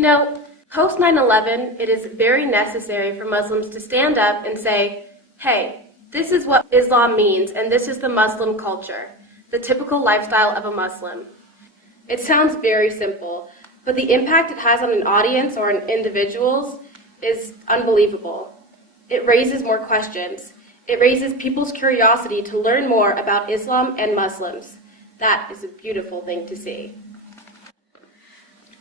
You know, post 9/11, it is very necessary for Muslims to stand up and say, hey, this is what Islam means, and this is the Muslim culture, the typical lifestyle of a Muslim. It sounds very simple, but the impact it has on an audience or on individuals is unbelievable. It raises more questions. It raises people's curiosity to learn more about Islam and Muslims. That is a beautiful thing to see.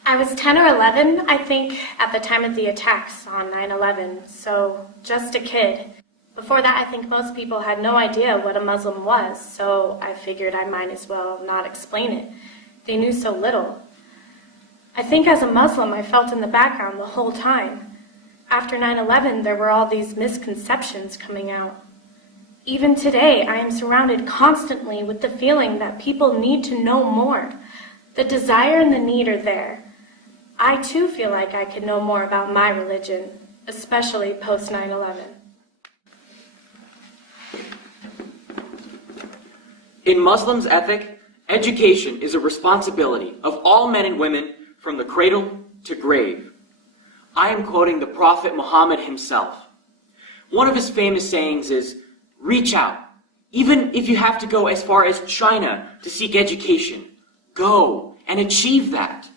I was 10 or 11, I think, at the time of the attacks on 9/11, so just a kid. Before that, I think most people had no idea what a Muslim was, so I figured I might as well not explain it. They knew so little. I think as a Muslim, I felt in the background the whole time. After 9/11, there were all these misconceptions coming out. Even today, I am surrounded constantly with the feeling that people need to know more. The desire and the need are there. I too feel like I could know more about my religion, especially post 9/11. In Muslims' ethic, education is a responsibility of all men and women from the cradle to grave. I am quoting the Prophet Muhammad himself. One of his famous sayings is, reach out. Even if you have to go as far as China to seek education, go and achieve that.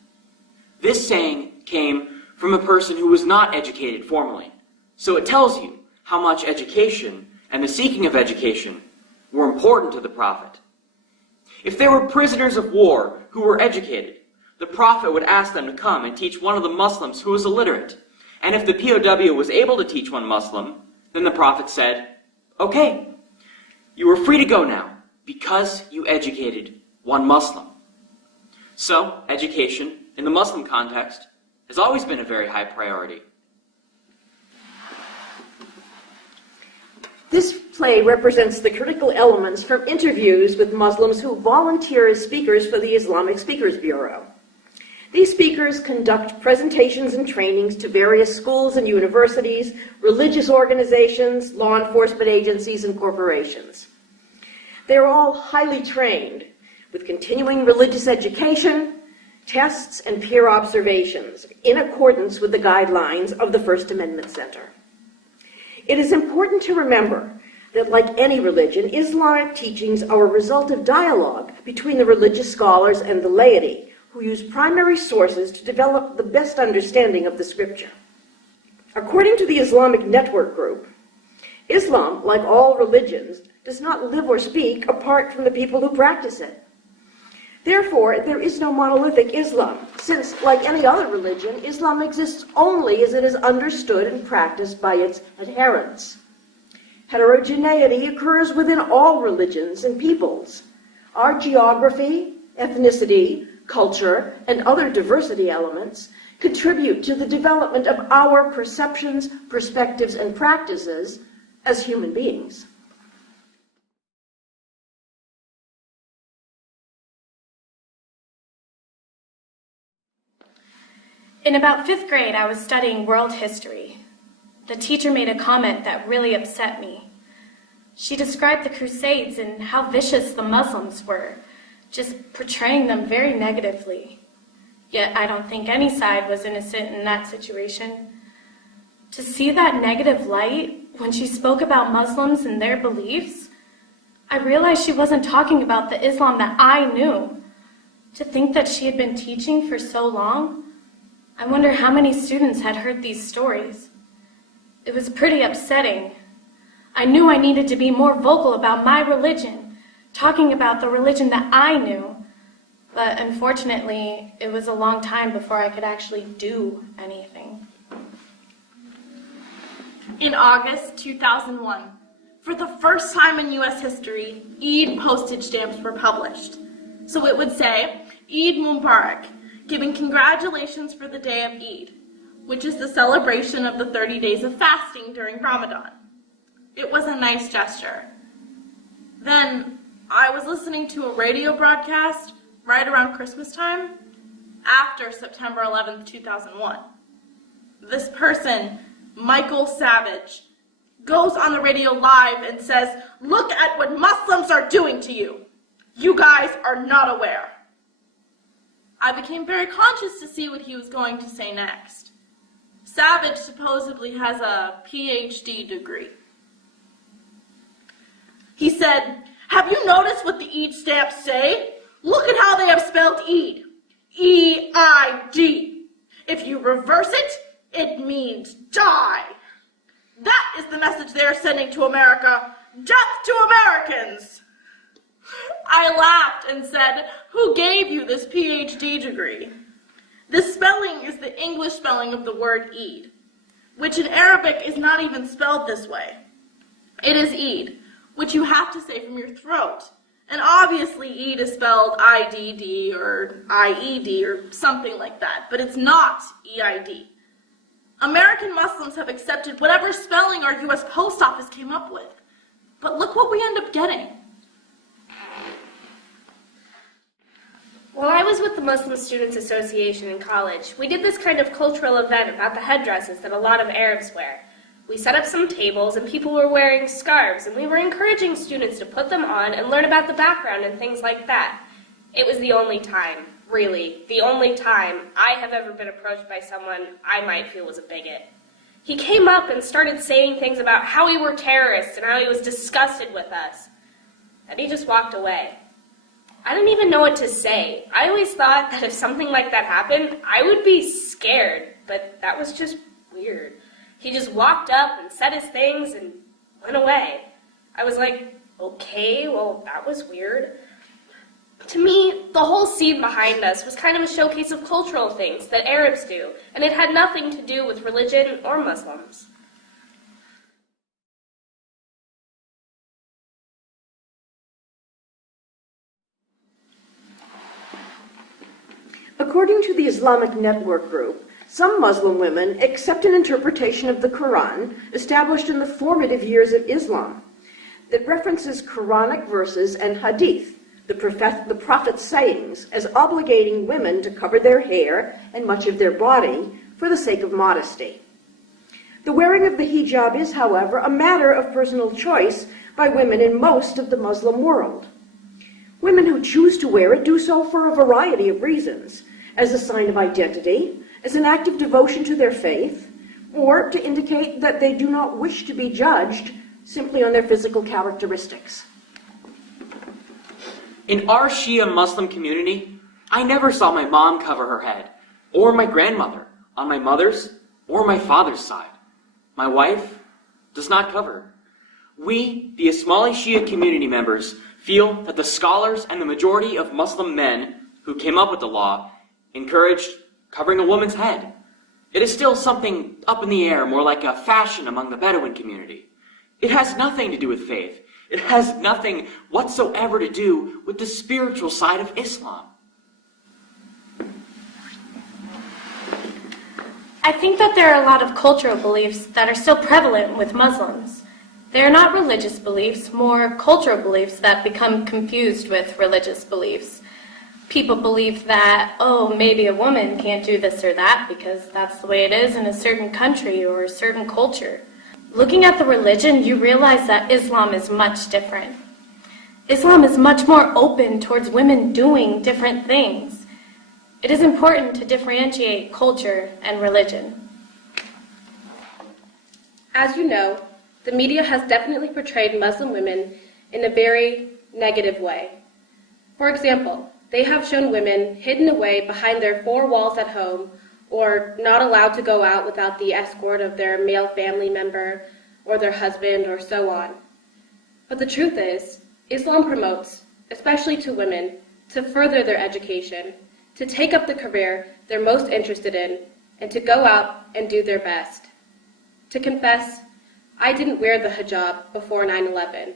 This saying came from a person who was not educated formally. So it tells you how much education and the seeking of education were important to the Prophet. If there were prisoners of war who were educated, the Prophet would ask them to come and teach one of the Muslims who was illiterate. And if the POW was able to teach one Muslim, then the Prophet said, okay, you are free to go now because you educated one Muslim. So, education in the Muslim context has always been a very high priority. This play represents the critical elements from interviews with Muslims who volunteer as speakers for the Islamic Speakers Bureau. These speakers conduct presentations and trainings to various schools and universities, religious organizations, law enforcement agencies, and corporations. They are all highly trained with continuing religious education, tests, and peer observations in accordance with the guidelines of the First Amendment Center. It is important to remember that, like any religion, Islamic teachings are a result of dialogue between the religious scholars and the laity, who use primary sources to develop the best understanding of the scripture. According to the Islamic Network Group, Islam, like all religions, does not live or speak apart from the people who practice it. Therefore, there is no monolithic Islam, since, like any other religion, Islam exists only as it is understood and practiced by its adherents. Heterogeneity occurs within all religions and peoples. Our geography, ethnicity, culture, and other diversity elements contribute to the development of our perceptions, perspectives, and practices as human beings. In about 5th grade, I was studying world history. The teacher made a comment that really upset me. She described the Crusades and how vicious the Muslims were, just portraying them very negatively. Yet I don't think any side was innocent in that situation. To see that negative light when she spoke about Muslims and their beliefs, I realized she wasn't talking about the Islam that I knew. To think that she had been teaching for so long, I wonder how many students had heard these stories. It was pretty upsetting. I knew I needed to be more vocal about my religion, talking about the religion that I knew. But unfortunately, it was a long time before I could actually do anything. In August 2001, for the first time in U.S. history, Eid postage stamps were published. So it would say, Eid Mubarak, giving congratulations for the day of Eid, which is the celebration of the 30 days of fasting during Ramadan. It was a nice gesture. Then I was listening to a radio broadcast right around Christmas time after September 11th, 2001. This person, Michael Savage, goes on the radio live and says, "Look at what Muslims are doing to you. You guys are not aware." I became very conscious to see what he was going to say next. Savage supposedly has a PhD degree. He said, "Have you noticed what the EID stamps say? Look at how they have spelled EID. E-I-D. If you reverse it, it means die. That is the message they are sending to America. Death to Americans." I laughed and said, "Who gave you this PhD degree?" This spelling is the English spelling of the word Eid, which in Arabic is not even spelled this way. It is Eid, which you have to say from your throat. And obviously Eid is spelled I-D-D or I-E-D or something like that, but it's not E-I-D. American Muslims have accepted whatever spelling our U.S. Post Office came up with. But look what we end up getting. While I was with the Muslim Students Association in college, we did this kind of cultural event about the headdresses that a lot of Arabs wear. We set up some tables and people were wearing scarves, and we were encouraging students to put them on and learn about the background and things like that. It was the only time, really, the only time I have ever been approached by someone I might feel was a bigot. He came up and started saying things about how we were terrorists and how he was disgusted with us. And he just walked away. I didn't even know what to say. I always thought that if something like that happened, I would be scared, but that was just weird. He just walked up and said his things and went away. I was like, okay, well, that was weird. To me, the whole scene behind us was kind of a showcase of cultural things that Arabs do, and it had nothing to do with religion or Muslims. According to the Islamic Network Group, some Muslim women accept an interpretation of the Quran established in the formative years of Islam that references Quranic verses and hadith, the Prophet's sayings, as obligating women to cover their hair and much of their body for the sake of modesty. The wearing of the hijab is, however, a matter of personal choice by women in most of the Muslim world. Women who choose to wear it do so for a variety of reasons, as a sign of identity, as an act of devotion to their faith, or to indicate that they do not wish to be judged simply on their physical characteristics. In our Shia Muslim community, I never saw my mom cover her head, or my grandmother, on my mother's or my father's side. My wife does not cover. We, the Ismaili Shia community members, feel that the scholars and the majority of Muslim men who came up with the law encouraged covering a woman's head. It is still something up in the air, more like a fashion among the Bedouin community. It has nothing to do with faith. It has nothing whatsoever to do with the spiritual side of Islam. I think that there are a lot of cultural beliefs that are still prevalent with Muslims. They are not religious beliefs, more cultural beliefs that become confused with religious beliefs. People believe that, oh, maybe a woman can't do this or that because that's the way it is in a certain country or a certain culture. Looking at the religion, you realize that Islam is much different. Islam is much more open towards women doing different things. It is important to differentiate culture and religion. As you know, the media has definitely portrayed Muslim women in a very negative way. For example, they have shown women hidden away behind their four walls at home or not allowed to go out without the escort of their male family member or their husband or so on. But the truth is, Islam promotes, especially to women, to further their education, to take up the career they're most interested in, and to go out and do their best. To confess, I didn't wear the hijab before 9/11,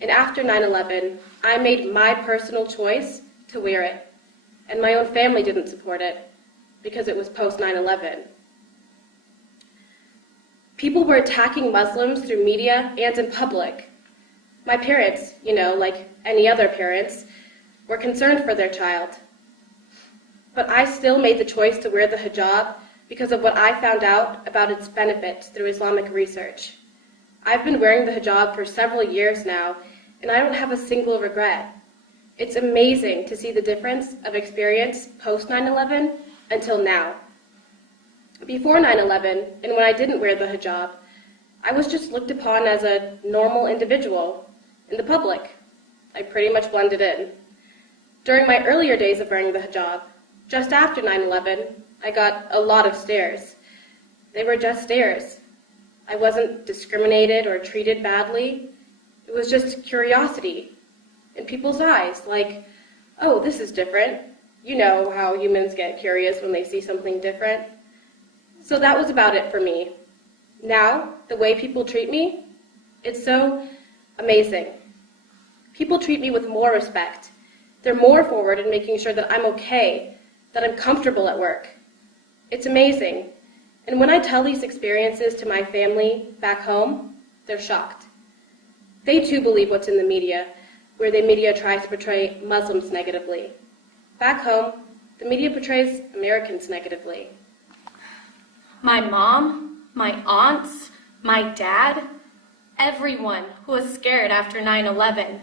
and after 9/11, I made my personal choice to wear it, and my own family didn't support it because it was post 9/11. People were attacking Muslims through media and in public. My parents, like any other parents, were concerned for their child. But I still made the choice to wear the hijab because of what I found out about its benefits through Islamic research. I've been wearing the hijab for several years now, and I don't have a single regret. It's amazing to see the difference of experience post 9/11 until now. Before 9/11, and when I didn't wear the hijab, I was just looked upon as a normal individual in the public. I pretty much blended in. During my earlier days of wearing the hijab, just after 9/11, I got a lot of stares. They were just stares. I wasn't discriminated or treated badly. It was just curiosity in people's eyes, like, oh, this is different. You know how humans get curious when they see something different. So that was about it for me. Now, the way people treat me, it's so amazing. People treat me with more respect. They're more forward in making sure that I'm okay, that I'm comfortable at work. It's amazing. And when I tell these experiences to my family back home, they're shocked. They too believe what's in the media, where the media tries to portray Muslims negatively. Back home, the media portrays Americans negatively. My mom, my aunts, my dad, everyone who was scared after 9/11.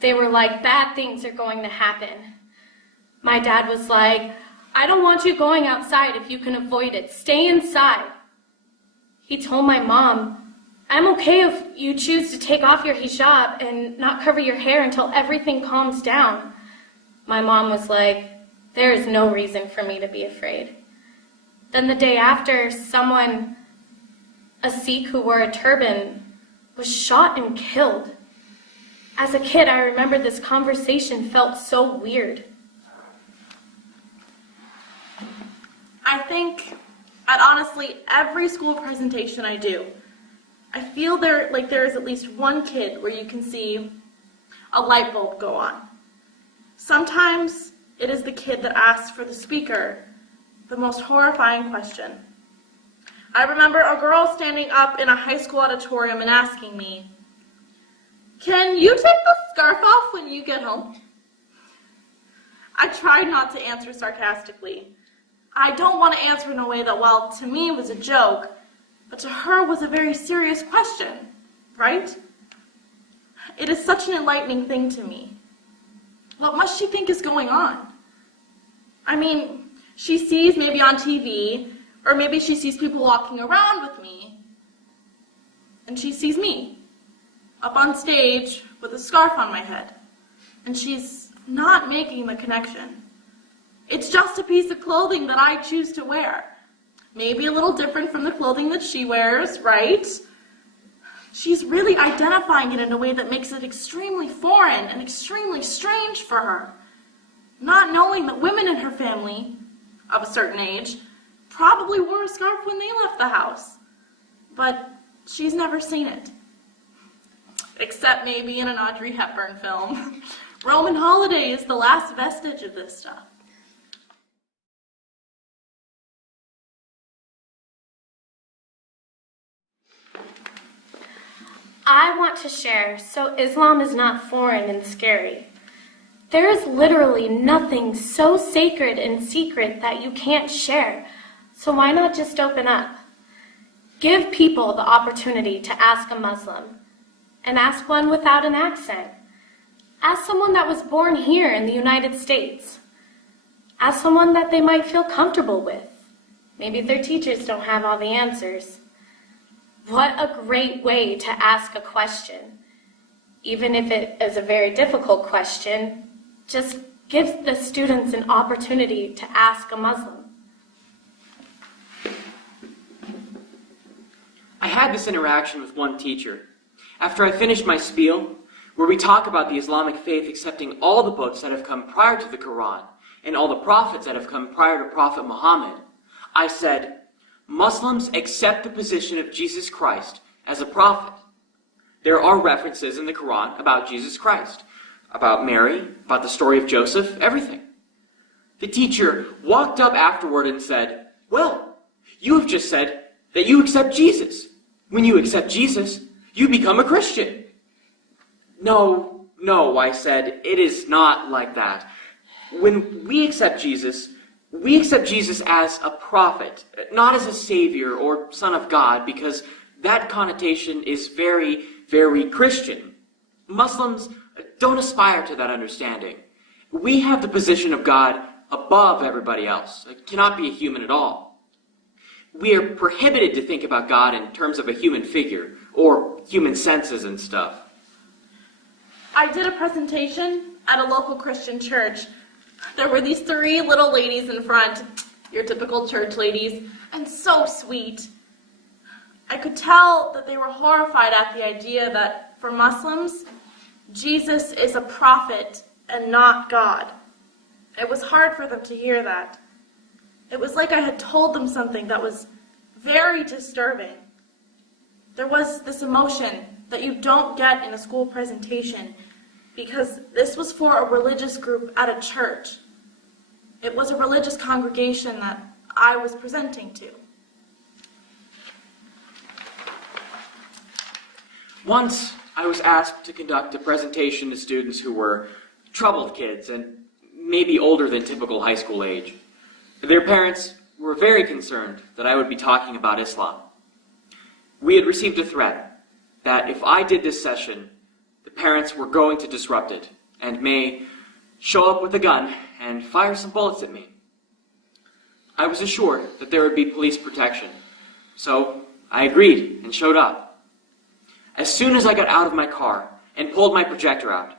They were like, bad things are going to happen. My dad was like, I don't want you going outside if you can avoid it. Stay inside. He told my mom, I'm okay if you choose to take off your hijab and not cover your hair until everything calms down. My mom was like, there is no reason for me to be afraid. Then the day after, someone, a Sikh who wore a turban, was shot and killed. As a kid, I remember this conversation felt so weird. I think at honestly every school presentation I do, I feel there is at least one kid where you can see a light bulb go on. Sometimes it is the kid that asks for the speaker the most horrifying question. I remember a girl standing up in a high school auditorium and asking me, can you take the scarf off when you get home? I tried not to answer sarcastically. I don't want to answer in a way that, well, to me was a joke, but to her was a very serious question, right? It is such an enlightening thing to me. What must she think is going on? I mean, she sees maybe on TV, or maybe she sees people walking around with me, and she sees me up on stage with a scarf on my head, and she's not making the connection. It's just a piece of clothing that I choose to wear. Maybe a little different from the clothing that she wears, right? She's really identifying it in a way that makes it extremely foreign and extremely strange for her, not knowing that women in her family of a certain age probably wore a scarf when they left the house, but she's never seen it. Except maybe in an Audrey Hepburn film. Roman Holiday is the last vestige of this stuff. I want to share so Islam is not foreign and scary. There is literally nothing so sacred and secret that you can't share, so why not just open up? Give people the opportunity to ask a Muslim, and ask one without an accent. Ask someone that was born here in the United States. Ask someone that they might feel comfortable with. Maybe their teachers don't have all the answers. What a great way to ask a question. Even if it is a very difficult question, just give the students an opportunity to ask a Muslim. I had this interaction with one teacher. After I finished my spiel, where we talk about the Islamic faith accepting all the books that have come prior to the Quran and all the prophets that have come prior to Prophet Muhammad, I said, Muslims accept the position of Jesus Christ as a prophet. There are references in the Quran about Jesus Christ, about Mary, about the story of Joseph, everything. The teacher walked up afterward and said, well, you have just said that you accept Jesus. When you accept Jesus, you become a Christian. No, I said, it is not like that. When we accept Jesus as a prophet, not as a savior or son of God, because that connotation is very, very Christian. Muslims don't aspire to that understanding. We have the position of God above everybody else. It cannot be a human at all. We are prohibited to think about God in terms of a human figure or human senses and stuff. I did a presentation at a local Christian church. There were these 3 little ladies in front, your typical church ladies, and so sweet. I could tell that they were horrified at the idea that for Muslims, Jesus is a prophet and not God. It was hard for them to hear that. It was like I had told them something that was very disturbing. There was this emotion that you don't get in a school presentation because this was for a religious group at a church. It was a religious congregation that I was presenting to. Once, I was asked to conduct a presentation to students who were troubled kids and maybe older than typical high school age. Their parents were very concerned that I would be talking about Islam. We had received a threat that if I did this session, the parents were going to disrupt it and may show up with a gun and fire some bullets at me. I was assured that there would be police protection, so I agreed and showed up. As soon as I got out of my car and pulled my projector out,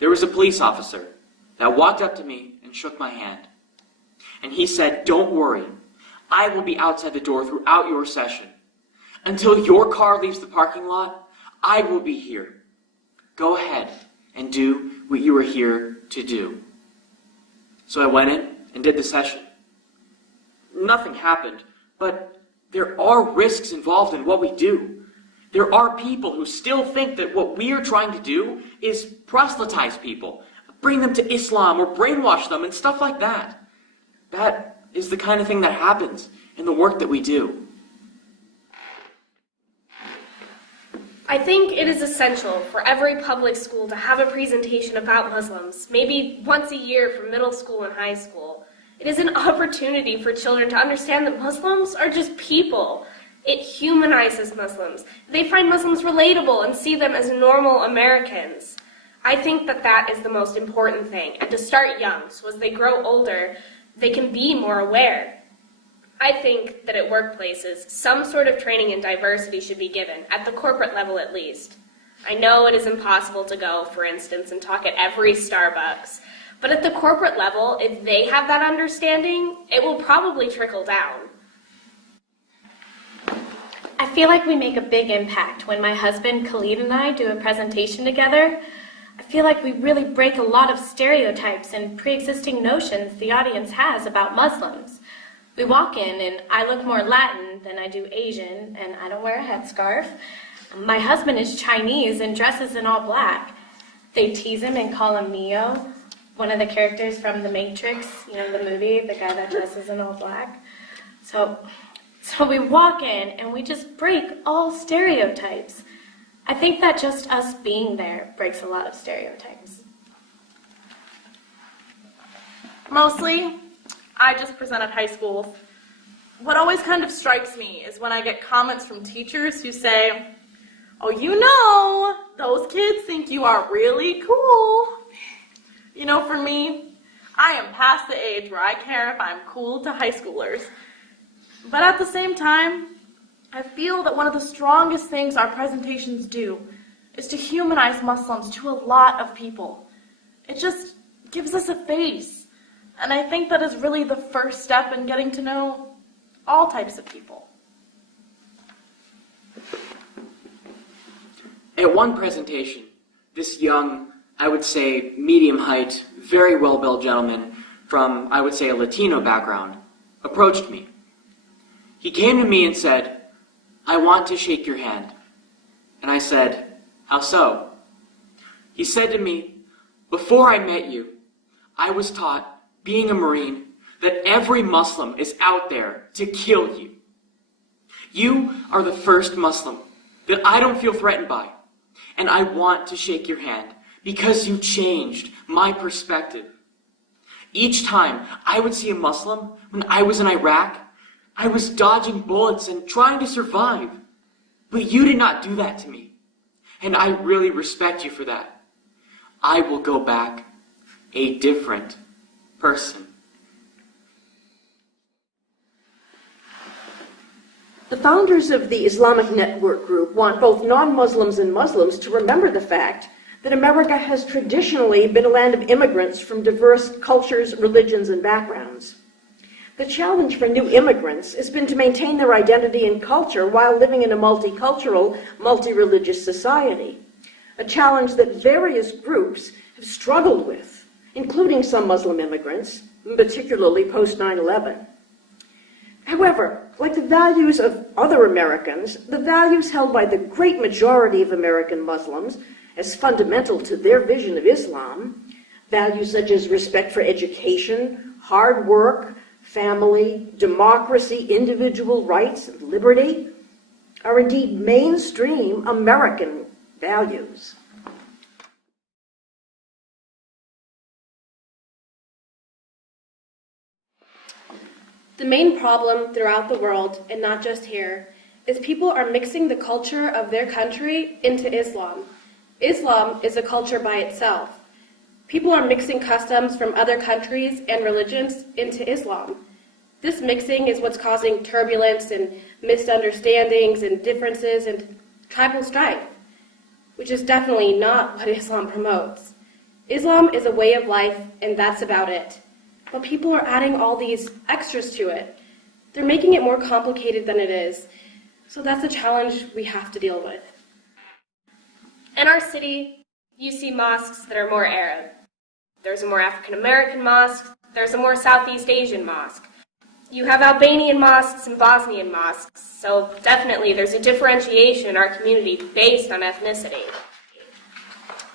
there was a police officer that walked up to me and shook my hand. And he said, "Don't worry, I will be outside the door throughout your session. Until your car leaves the parking lot, I will be here. Go ahead and do what you are here to do." So I went in and did the session. Nothing happened, but there are risks involved in what we do. There are people who still think that what we are trying to do is proselytize people, bring them to Islam or brainwash them and stuff like that. That is the kind of thing that happens in the work that we do. I think it is essential for every public school to have a presentation about Muslims, maybe once a year for middle school and high school. It is an opportunity for children to understand that Muslims are just people. It humanizes Muslims. They find Muslims relatable and see them as normal Americans. I think that that is the most important thing, and to start young, so as they grow older, they can be more aware. I think that at workplaces, some sort of training in diversity should be given, at the corporate level at least. I know it is impossible to go, for instance, and talk at every Starbucks, but at the corporate level, if they have that understanding, it will probably trickle down. I feel like we make a big impact when my husband Khalid and I do a presentation together. I feel like we really break a lot of stereotypes and pre-existing notions the audience has about Muslims. We walk in and I look more Latin than I do Asian, and I don't wear a headscarf. My husband is Chinese and dresses in all black. They tease him and call him Neo, one of the characters from The Matrix, the movie, the guy that dresses in all black. So we walk in and we just break all stereotypes. I think that just us being there breaks a lot of stereotypes. Mostly, I just present at high schools. What always kind of strikes me is when I get comments from teachers who say, "Oh, those kids think you are really cool." For me, I am past the age where I care if I'm cool to high schoolers. But at the same time, I feel that one of the strongest things our presentations do is to humanize Muslims to a lot of people. It just gives us a face. And I think that is really the first step in getting to know all types of people. At one presentation, this young, I would say medium height, very well-built gentleman from, I would say, a Latino background approached me. He came to me and said, "I want to shake your hand." And I said, "How so?" He said to me, "Before I met you, I was taught, being a Marine, that every Muslim is out there to kill you. You are the first Muslim that I don't feel threatened by, and I want to shake your hand because you changed my perspective. Each time I would see a Muslim when I was in Iraq, I was dodging bullets and trying to survive. But you did not do that to me, and I really respect you for that. I will go back a different person. The founders of the Islamic Network Group want both non-Muslims and Muslims to remember the fact that America has traditionally been a land of immigrants from diverse cultures, religions, and backgrounds. The challenge for new immigrants has been to maintain their identity and culture while living in a multicultural, multi-religious society, a challenge that various groups have struggled with, including some Muslim immigrants, particularly post 9/11. However, like the values of other Americans, the values held by the great majority of American Muslims as fundamental to their vision of Islam, values such as respect for education, hard work, family, democracy, individual rights, and liberty, are indeed mainstream American values. The main problem throughout the world, and not just here, is people are mixing the culture of their country into Islam. Islam is a culture by itself. People are mixing customs from other countries and religions into Islam. This mixing is what's causing turbulence and misunderstandings and differences and tribal strife, which is definitely not what Islam promotes. Islam is a way of life, and that's about it. But people are adding all these extras to it. They're making it more complicated than it is. So that's a challenge we have to deal with. In our city, you see mosques that are more Arab. There's a more African American mosque. There's a more Southeast Asian mosque. You have Albanian mosques and Bosnian mosques. So definitely there's a differentiation in our community based on ethnicity.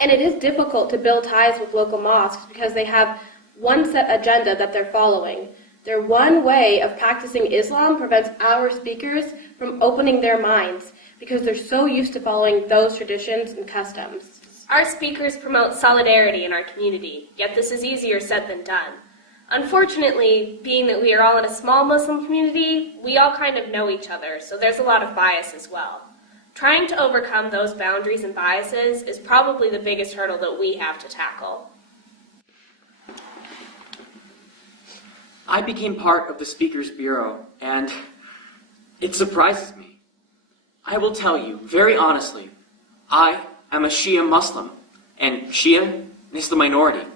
And it is difficult to build ties with local mosques because they have one set agenda that they're following. Their one way of practicing Islam prevents our speakers from opening their minds because they're so used to following those traditions and customs. Our speakers promote solidarity in our community, yet this is easier said than done. Unfortunately, being that we are all in a small Muslim community, we all kind of know each other, so there's a lot of bias as well. Trying to overcome those boundaries and biases is probably the biggest hurdle that we have to tackle. I became part of the Speakers Bureau, and it surprises me. I will tell you, very honestly, I am a Shia Muslim, and Shia is the minority.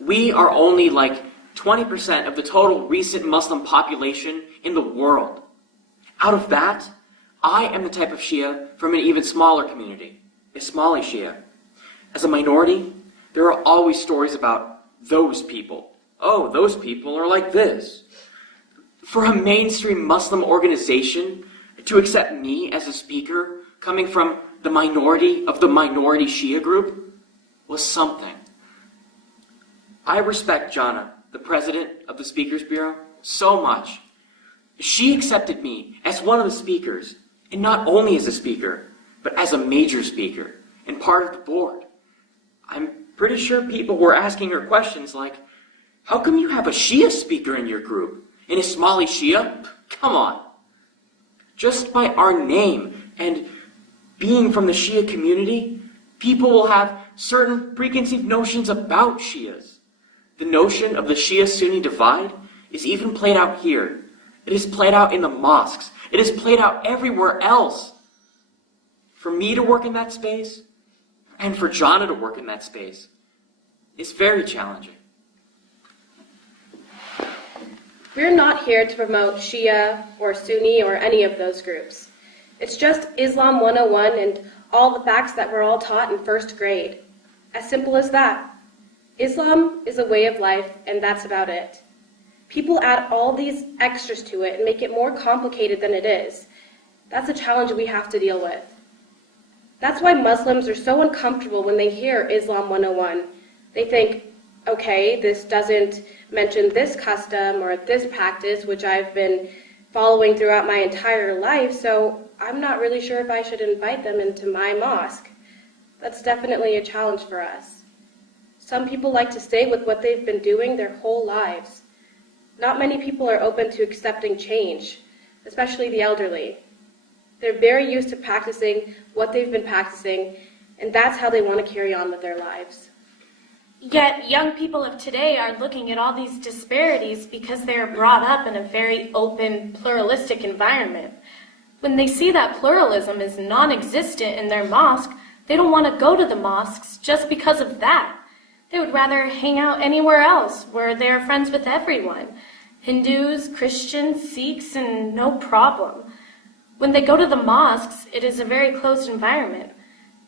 We are only like 20% of the total recent Muslim population in the world. Out of that, I am the type of Shia from an even smaller community, a Somali Shia. As a minority, there are always stories about those people. Oh, those people are like this. For a mainstream Muslim organization to accept me as a speaker coming from the minority of the minority Shia group was something. I respect Jana, the president of the Speakers Bureau, so much. She accepted me as one of the speakers, and not only as a speaker, but as a major speaker and part of the board. I'm pretty sure people were asking her questions like, how come you have a Shia speaker in your group? An Ismaili Shia? Come on. Just by our name and being from the Shia community, people will have certain preconceived notions about Shias. The notion of the Shia-Sunni divide is even played out here. It is played out in the mosques. It is played out everywhere else. For me to work in that space, and for Jana to work in that space, is very challenging. We're not here to promote Shia or Sunni or any of those groups. It's just Islam 101 and all the facts that we're all taught in first grade. As simple as that. Islam is a way of life, and that's about it. People add all these extras to it and make it more complicated than it is. That's a challenge we have to deal with. That's why Muslims are so uncomfortable when they hear Islam 101. They think, okay, this doesn't mention this custom or this practice, which I've been following throughout my entire life, so I'm not really sure if I should invite them into my mosque. That's definitely a challenge for us. Some people like to stay with what they've been doing their whole lives. Not many people are open to accepting change, especially the elderly. They're very used to practicing what they've been practicing, and that's how they want to carry on with their lives. Yet young people of today are looking at all these disparities because they are brought up in a very open, pluralistic environment. When they see that pluralism is non-existent in their mosque, they don't want to go to the mosques just because of that. They would rather hang out anywhere else where they are friends with everyone. Hindus, Christians, Sikhs, and no problem. When they go to the mosques, it is a very closed environment.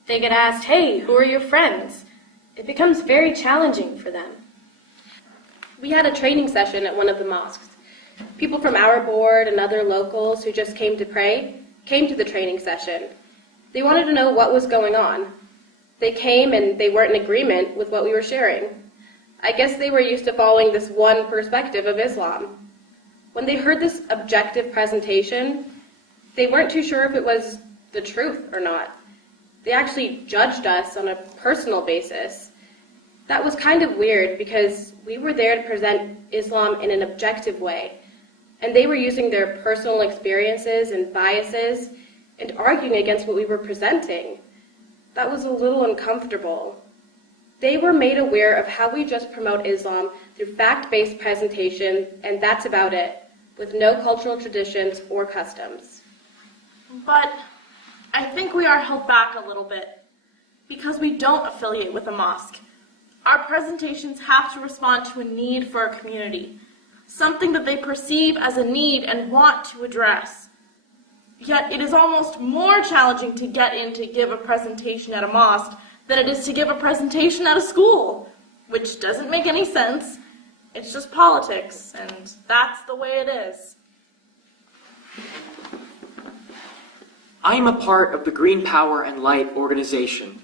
They get asked, hey, who are your friends? It becomes very challenging for them. We had a training session at one of the mosques. People from our board and other locals who just came to pray came to the training session. They wanted to know what was going on. They came and they weren't in agreement with what we were sharing. I guess they were used to following this one perspective of Islam. When they heard this objective presentation, they weren't too sure if it was the truth or not. They actually judged us on a personal basis. That was kind of weird because we were there to present Islam in an objective way, and they were using their personal experiences and biases and arguing against what we were presenting. That was a little uncomfortable. They were made aware of how we just promote Islam through fact-based presentation, and that's about it, with no cultural traditions or customs. But I think we are held back a little bit because we don't affiliate with a mosque. Our presentations have to respond to a need for a community, something that they perceive as a need and want to address. Yet it is almost more challenging to get in to give a presentation at a mosque than it is to give a presentation at a school, which doesn't make any sense. It's just politics, and that's the way it is. I am a part of the Green Power and Light organization.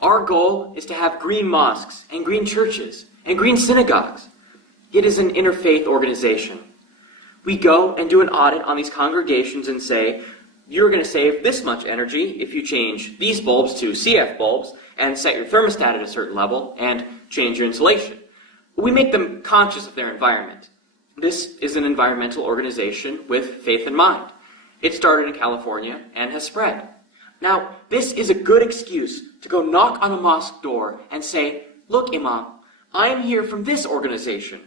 Our goal is to have green mosques and green churches and green synagogues. It is an interfaith organization. We go and do an audit on these congregations and say, you're going to save this much energy if you change these bulbs to CF bulbs and set your thermostat at a certain level and change your insulation. We make them conscious of their environment. This is an environmental organization with faith in mind. It started in California and has spread. Now, this is a good excuse to go knock on a mosque door and say, look, Imam, I am here from this organization.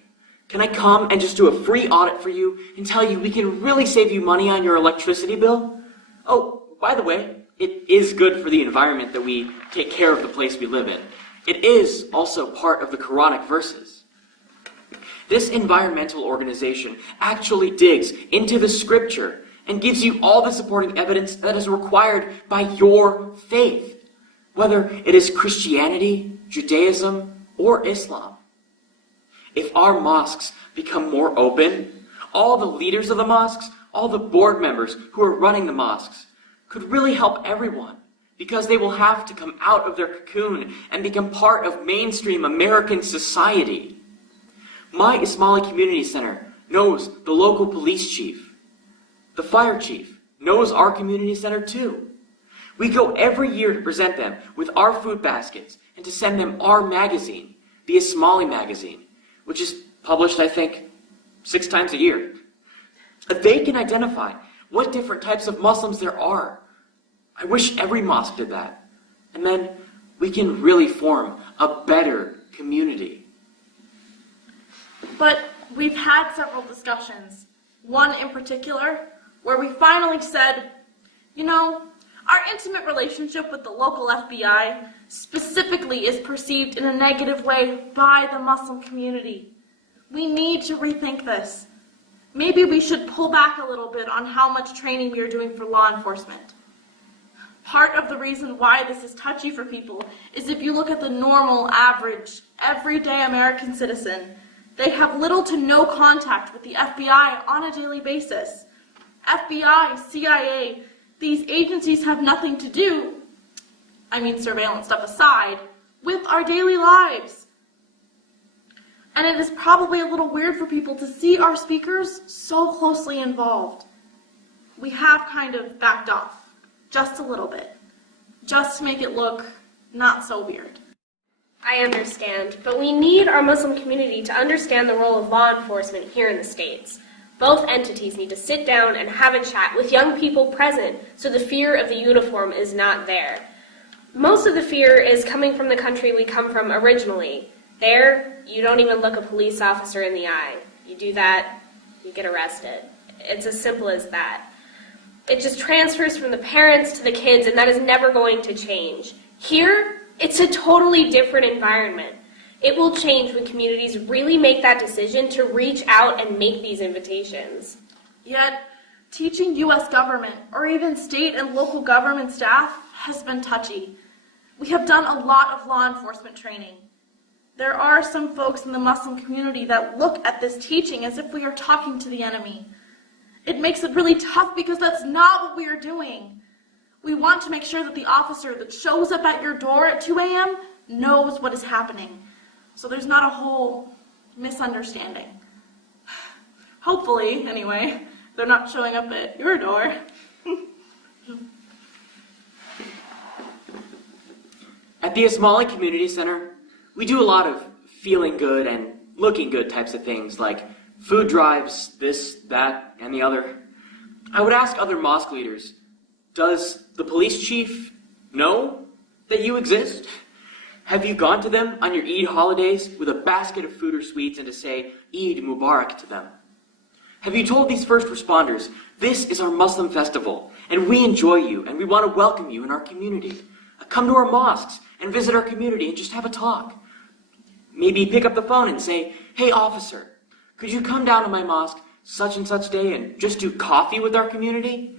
Can I come and just do a free audit for you and tell you we can really save you money on your electricity bill? Oh, by the way, it is good for the environment that we take care of the place we live in. It is also part of the Quranic verses. This environmental organization actually digs into the scripture and gives you all the supporting evidence that is required by your faith, whether it is Christianity, Judaism, or Islam. If our mosques become more open, all the leaders of the mosques, all the board members who are running the mosques, could really help everyone, because they will have to come out of their cocoon and become part of mainstream American society. My Ismaili Community Center knows the local police chief. The fire chief knows our community center too. We go every year to present them with our food baskets and to send them our magazine, the Ismaili magazine, which is published, I think, 6 times a year. They can identify what different types of Muslims there are. I wish every mosque did that. And then we can really form a better community. But we've had several discussions, one in particular, where we finally said, you know, our intimate relationship with the local FBI specifically is perceived in a negative way by the Muslim community. We need to rethink this. Maybe we should pull back a little bit on how much training we are doing for law enforcement. Part of the reason why this is touchy for people is if you look at the normal, average, everyday American citizen, they have little to no contact with the FBI on a daily basis. FBI, CIA, these agencies have nothing to do, surveillance stuff aside, with our daily lives. And it is probably a little weird for people to see our speakers so closely involved. We have kind of backed off, just a little bit, just to make it look not so weird. I understand, but we need our Muslim community to understand the role of law enforcement here in the States. Both entities need to sit down and have a chat with young people present so the fear of the uniform is not there. Most of the fear is coming from the country we come from originally, There, you don't even look a police officer in the eye. You do that, you get arrested. It's as simple as that. It just transfers from the parents to the kids, and that is never going to change. Here, it's a totally different environment. It will change when communities really make that decision to reach out and make these invitations. Yet, teaching U.S. government or even state and local government staff has been touchy. We have done a lot of law enforcement training. There are some folks in the Muslim community that look at this teaching as if we are talking to the enemy. It makes it really tough because that's not what we are doing. We want to make sure that the officer that shows up at your door at 2 a.m. knows what is happening, so there's not a whole misunderstanding. Hopefully, anyway, they're not showing up at your door. At the Ismaili Community Center, we do a lot of feeling good and looking good types of things, like food drives, this, that, and the other. I would ask other mosque leaders, does the police chief know that you exist? Have you gone to them on your Eid holidays with a basket of food or sweets and to say Eid Mubarak to them? Have you told these first responders, this is our Muslim festival, and we enjoy you, and we want to welcome you in our community. Come to our mosques and visit our community and just have a talk. Maybe pick up the phone and say, hey officer, could you come down to my mosque such and such day and just do coffee with our community?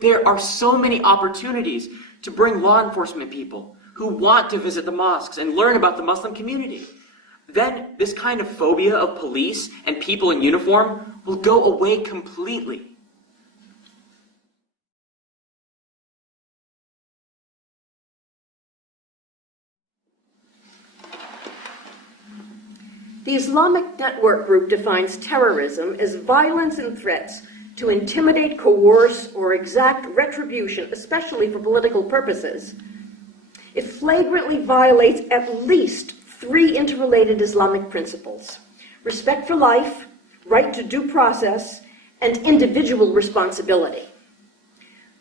There are so many opportunities to bring law enforcement people who want to visit the mosques and learn about the Muslim community. Then this kind of phobia of police and people in uniform will go away completely. The Islamic Network Group defines terrorism as violence and threats to intimidate, coerce, or exact retribution, especially for political purposes. It flagrantly violates at least 3 interrelated Islamic principles: respect for life, right to due process, and individual responsibility.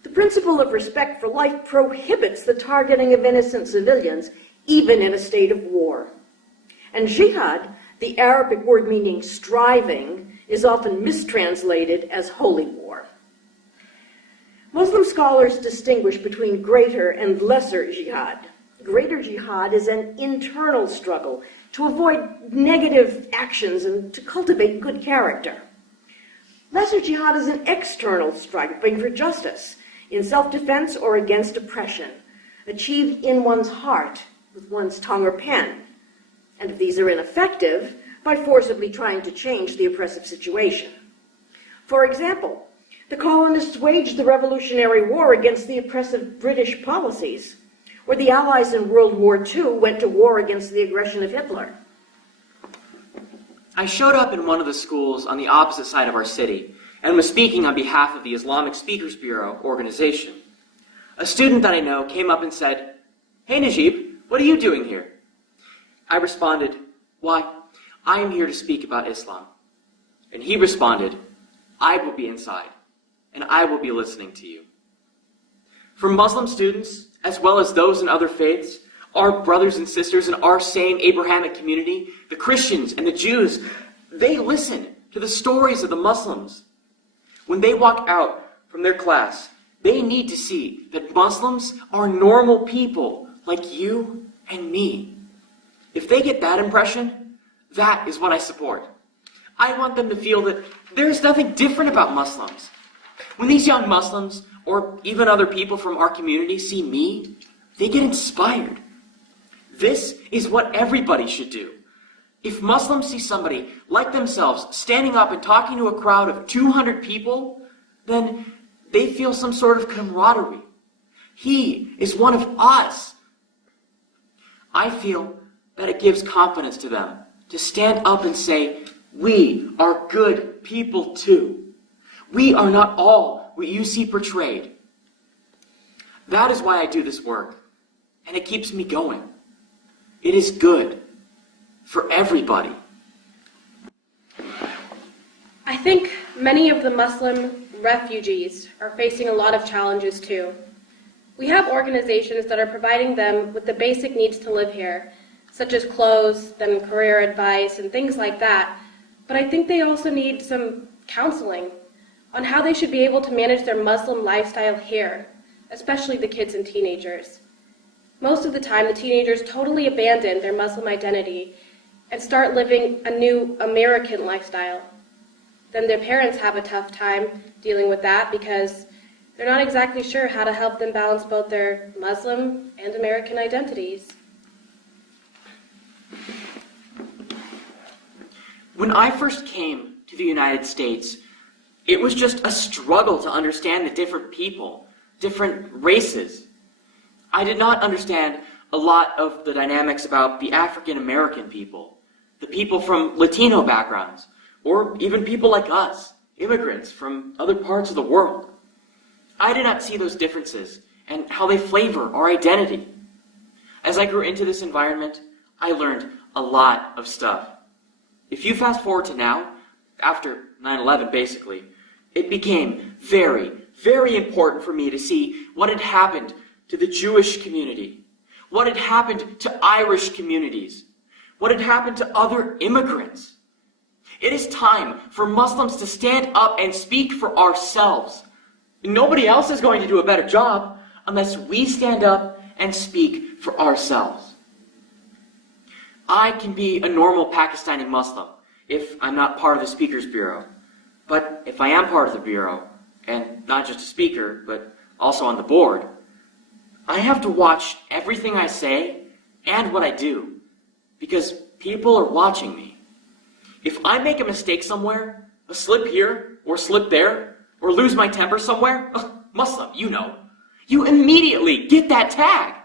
The principle of respect for life prohibits the targeting of innocent civilians, even in a state of war. And jihad, the Arabic word meaning striving, is often mistranslated as holy war. Muslim scholars distinguish between greater and lesser jihad. Greater jihad is an internal struggle to avoid negative actions and to cultivate good character. Lesser jihad is an external striving for justice, in self-defense or against oppression, achieved in one's heart with one's tongue or pen, and if these are ineffective, by forcibly trying to change the oppressive situation. For example, the colonists waged the Revolutionary War against the oppressive British policies, or the Allies in World War II went to war against the aggression of Hitler. I showed up in one of the schools on the opposite side of our city and was speaking on behalf of the Islamic Speakers Bureau organization. A student that I know came up and said, "Hey Najib, what are you doing here?" I responded, "Why, I am here to speak about Islam." And he responded, "I will be inside, and I will be listening to you." For Muslim students, as well as those in other faiths, our brothers and sisters in our same Abrahamic community, the Christians and the Jews, they listen to the stories of the Muslims. When they walk out from their class, they need to see that Muslims are normal people like you and me. If they get that impression, that is what I support. I want them to feel that there is nothing different about Muslims. When these young Muslims, or even other people from our community, see me, they get inspired. This is what everybody should do. If Muslims see somebody like themselves standing up and talking to a crowd of 200 people, then they feel some sort of camaraderie. He is one of us. I feel that it gives confidence to them to stand up and say, we are good people too. We are not all what you see portrayed. That is why I do this work, and it keeps me going. It is good for everybody. I think many of the Muslim refugees are facing a lot of challenges too. We have organizations that are providing them with the basic needs to live here, such as clothes, then career advice, and things like that. But I think they also need some counseling on how they should be able to manage their Muslim lifestyle here, especially the kids and teenagers. Most of the time, the teenagers totally abandon their Muslim identity and start living a new American lifestyle. Then their parents have a tough time dealing with that because they're not exactly sure how to help them balance both their Muslim and American identities. When I first came to the United States, it was just a struggle to understand the different people, different races. I did not understand a lot of the dynamics about the African American people, the people from Latino backgrounds, or even people like us, immigrants from other parts of the world. I did not see those differences and how they flavor our identity. As I grew into this environment, I learned a lot of stuff. If you fast forward to now, after 9/11 basically, it became very, very important for me to see what had happened to the Jewish community, what had happened to Irish communities, what had happened to other immigrants. It is time for Muslims to stand up and speak for ourselves. Nobody else is going to do a better job unless we stand up and speak for ourselves. I can be a normal Pakistani Muslim if I'm not part of the Speakers Bureau. But if I am part of the Bureau, and not just a speaker, but also on the board, I have to watch everything I say and what I do, because people are watching me. If I make a mistake somewhere, a slip here or slip there, or lose my temper somewhere, Muslim, you know, you immediately get that tag.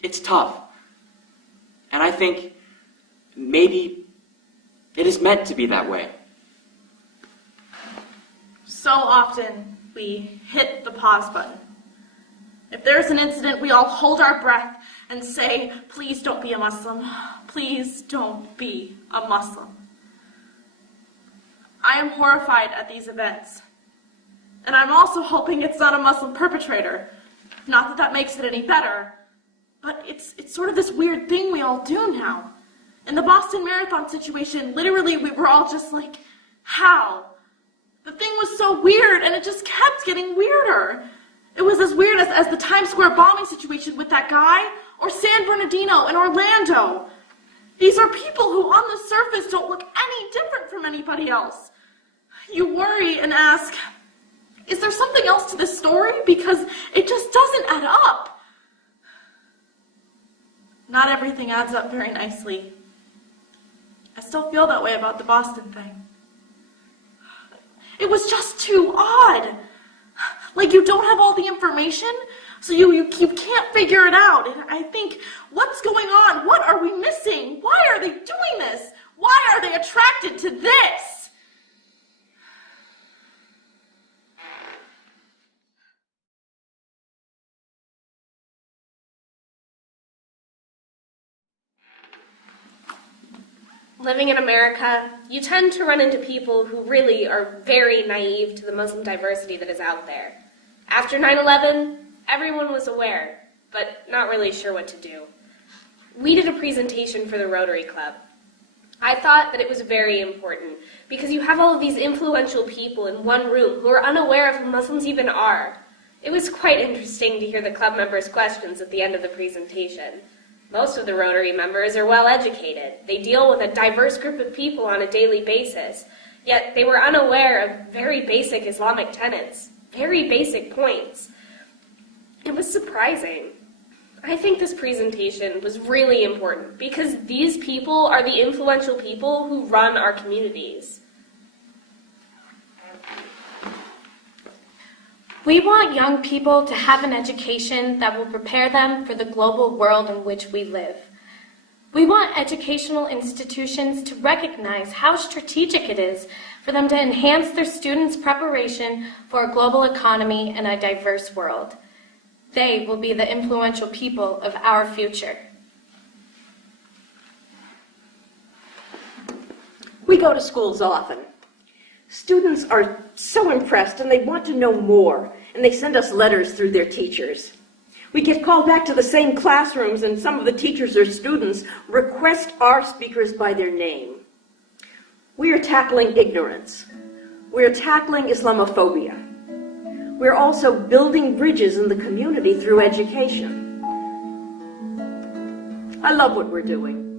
It's tough. And I think maybe it is meant to be that way. So often we hit the pause button. If there's an incident, we all hold our breath and say, please don't be a Muslim. Please don't be a Muslim. I am horrified at these events. And I'm also hoping it's not a Muslim perpetrator. Not that that makes it any better, but it's sort of this weird thing we all do now. In the Boston Marathon situation, literally we were all just like, how? The thing was so weird, and it just kept getting weirder. It was as weird as the Times Square bombing situation with that guy, or San Bernardino in Orlando. These are people who on the surface don't look any different from anybody else. You worry and ask, is there something else to this story? Because it just doesn't add up. Not everything adds up very nicely. I still feel that way about the Boston thing. It was just too odd. Like you don't have all the information, so you can't figure it out. And I think, what's going on? What are we missing? Why are they doing this? Why are they attracted to this? Living in America, you tend to run into people who really are very naive to the Muslim diversity that is out there. After 9/11, everyone was aware, but not really sure what to do. We did a presentation for the Rotary Club. I thought that it was very important because you have all of these influential people in one room who are unaware of who Muslims even are. It was quite interesting to hear the club members' questions at the end of the presentation. Most of the Rotary members are well educated. They deal with a diverse group of people on a daily basis, yet they were unaware of very basic Islamic tenets, very basic points. It was surprising. I think this presentation was really important because these people are the influential people who run our communities. We want young people to have an education that will prepare them for the global world in which we live. We want educational institutions to recognize how strategic it is for them to enhance their students' preparation for a global economy and a diverse world. They will be the influential people of our future. We go to schools often. Students are so impressed and they want to know more, and they send us letters through their teachers. We get called back to the same classrooms, and some of the teachers or students request our speakers by their name. We are tackling ignorance. We are tackling Islamophobia. We're also building bridges in the community through education. I love what we're doing.